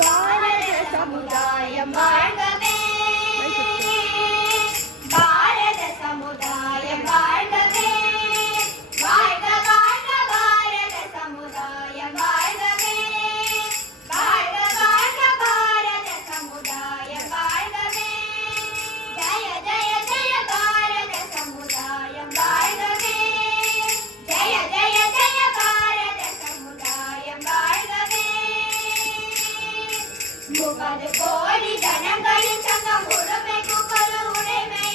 பாரத சமுதாயம் வாழ்கவே, பாரத சமுதாயம் வாழ்கவே, வாழ்க வாழ்க பாரத சமுதாயம் வாழ்கவே, வாழ்க வாழ்க பாரத சமுதாயம் வாழ்கவே, ஜய ஜய ஜய பாரத சமுதாயம் வாழ்கவே, ஜய ஜய ஜய பாரத சமுதாயம் வாழ்கவே. 30 கோடி ஜனங்களின் சங்கம் ஒருமைக்கு கொடு உடைமை,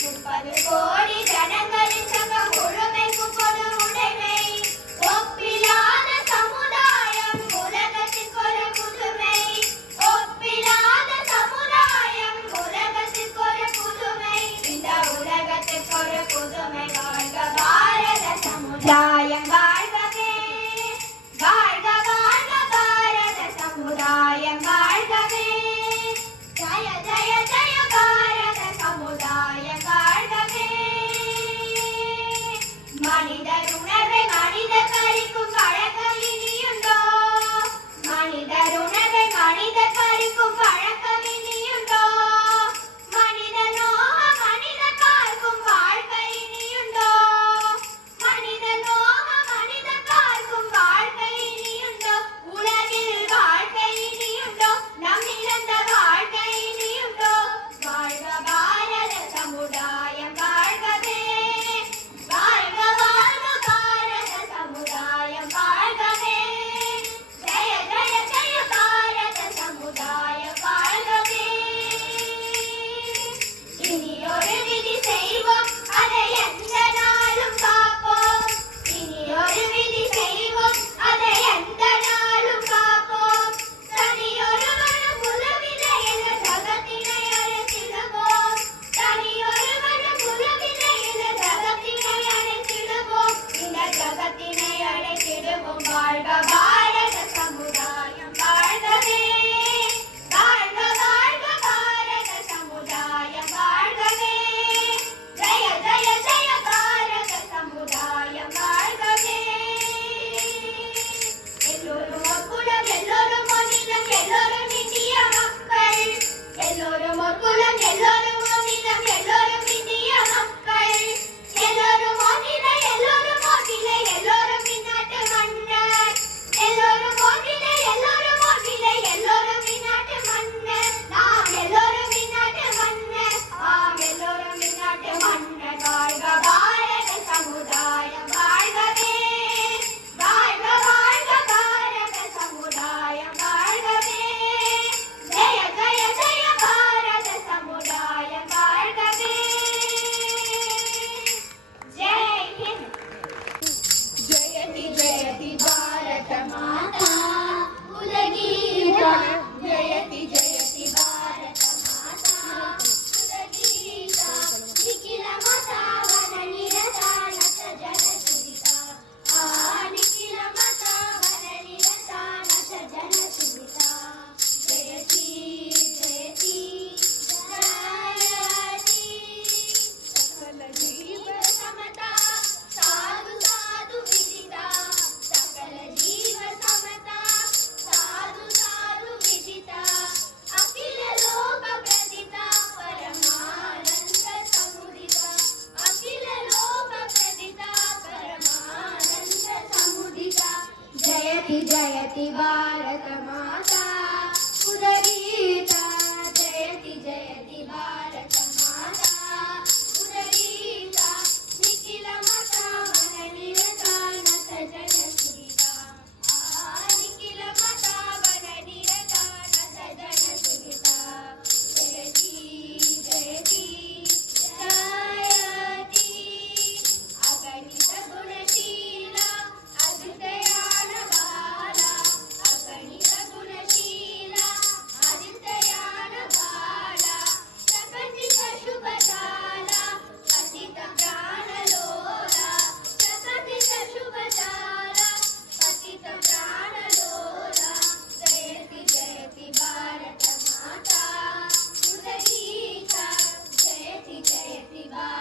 30 கோடி ஜனங்களின் சங்கம் ஒருமைக்கு கொடு உடைமை, ஒப்பிலாத சமுதாயம் உலகத்திற்கு ஒரு புதுமை, ஒப்பிலாத சமுதாயம் உலகத்திற்கு ஒரு புதுமை, இந்த உலகத்திற்கு ஒரு புதுமை. வாழ்க பாரத சமுதாயம் வாழ்கவே, வாழ்க வாழ்க பாரத சமுதாயம் வாழ்கவே, ஜய ஜய ஜய பாரத சமுதாயம் வாழ்கவே. மனிதர் உணர்வை மனிதர் பறிக்கும் பழக்கம் இனியுண்டோ, மனிதர் உணர்வை மனிதர் பறிக்கும் பழக்கம் இனியுண்டோ, மனிதனோக மனிதர் பார்க்கும் வாழ்க்கை இனியுண்டோ, மனிதனோக மனிதர் பார்க்கும் வாழ்க்கை இனியுண்டோ, உலகில் வாழ்க்கை இனியுண்டோ, நம் இழந்த வாழ்க்கை இனியுண்டோ. வாழ்க பாரத சமுதாயம் வாழ்கவே, வாழ்க வாழ்க பாரத சமுதாயம் வாழ்கவே, ஜய ஜய ஜய பாரத சமுதாயம் வாழ்கவே. இனி ஒரு விதி செய்வோம், அதை எந்த நாளும் காப்போம், இனி ஒரு விதி செய்வோம், அதை எந்த நாளும் காப்போம், தனியொருவனும் உலவில்லை என்ற ஜகத்தினை அழைத்திடுவோம், தனியொருவனும் உலவில்லை என்ற ஜகத்தினை அழைத்திடுவோம், இந்த ஜகத்தினை அழைத்திடுவோம். வாழ்க பாரத சமுதாயம் வாழ்கவே, வாழ்க வாழ்க பாரத சமுதாயம் வாழ்கவே, ஜய ஜய ஜய பாரத சமுதாயம் வாழ்கவே. எல்லோரும் ஒக்குலம், எல்லோரும் ஒன்றினம், எல்லோரும் இந்திய மக்கள், எல்லோரும் ஒக்குலம், எல்லோரும் ஒன்றினம், எல்லோரும் இந்திய மக்கள், எல்லோரும் ஒன்றினை, எல்லோரும் ஒன்றினை, எல்லோரும் இந்நாட்டு மன்னர், எல்லோரும் ஒன்றினை, எல்லோரும் ஒன்றினை, எல்லோரும் இந்நாட்டு மன்னர், நாம் எல்லோரும் இந்நாட்டு மன்னர், ஆம் எல்லோரும் இந்நாட்டு மன்னர். வாழ்க பாரத சமுதாயம் வாழ்கவே, வாழ்க வாழ்க பாரத சமுதாயம் வாழ்கவே, ஜய ஜய ஜய பாரத சமுதாயம் வாழ்கவே. ஜெய் ஹிந்த். ஜெயதி ஜெயதி பாரத மாதா உலகீதா, ஜெயதி ஜெயதி பாரத மாதா உலகீதா, நிಖಿಲ ಮಾತಾ ವನ ನಿರತ ನತ ಜನ ಸುರಿತಾ, ಆ ನಿಖಿಲ ಮಾತಾ ವನ ನಿರತ ನತ ಜನ ಸುರಿತಾ, ಜಯತಿ ಜಯತಿ ಜಯತಿ, ಸಕಲ ಜೀವ ಸಮತಾ ಸಾಧು ಸಾಧು ವಿದಿತಾ, ಸಕಲ ಜೀವ ಸಮತಾ ಸಾಧು ಸಾಧು ವಿದಿತಾ, ಅಖಿಲ ಲೋಕ ಪ್ರದಿತಾ ಪರಮಾನಂದ ಸಮುದಿತಾ, ಅಖಿಲ ಲೋಕ ಪ್ರದಿತಾ ಪರಮಾನಂದ ಸಮುದಿತಾ, ಜಯತಿ ಜಯತಿ ಭಾರತ ಮಾತಾ ಉದಗೀತಾ, ಜಯತಿ ಜಯತಿ ಭಾರತ ಮಾತಾ ಉದಗೀತಾ, ನಿಖಿಲ ಮಾತಾ ವನ ನಿರತ ನತ ಜನ ಸುರಿತಾ, ಆ ನಿಖಿಲ ಮಾತಾ ವನ ನಿರತ ನತ ಜನ ಸುರಿತಾ, ಜಯತಿ ಜಯತಿ ಜಯತಿ, ಅಗಣಿತ ಗುಣಶೀಲ ಅದ್ವಿತೀಯಾನ ಬಾಲ, ಅಗಣಿತ ಗುಣಶೀಲ ಅದ್ವಿತೀಯಾನ ಬಾಲ, ಪ್ರಪಂಚಿತ ಶುಭಜಾಲ ಪತಿತ ಪ್ರಾಣಲೋಲ, ಪ್ರಪಂಚಿತ ಶುಭಜಾಲ ಪತಿತ ಪ್ರಾಣಲೋಲ, ಜಯತಿ ಜಯತಿ ಭಾರತ ಮಾತಾ ಉದಗೀತಾ, ಜಯತಿ ಜಯತಿ ಭಾರತ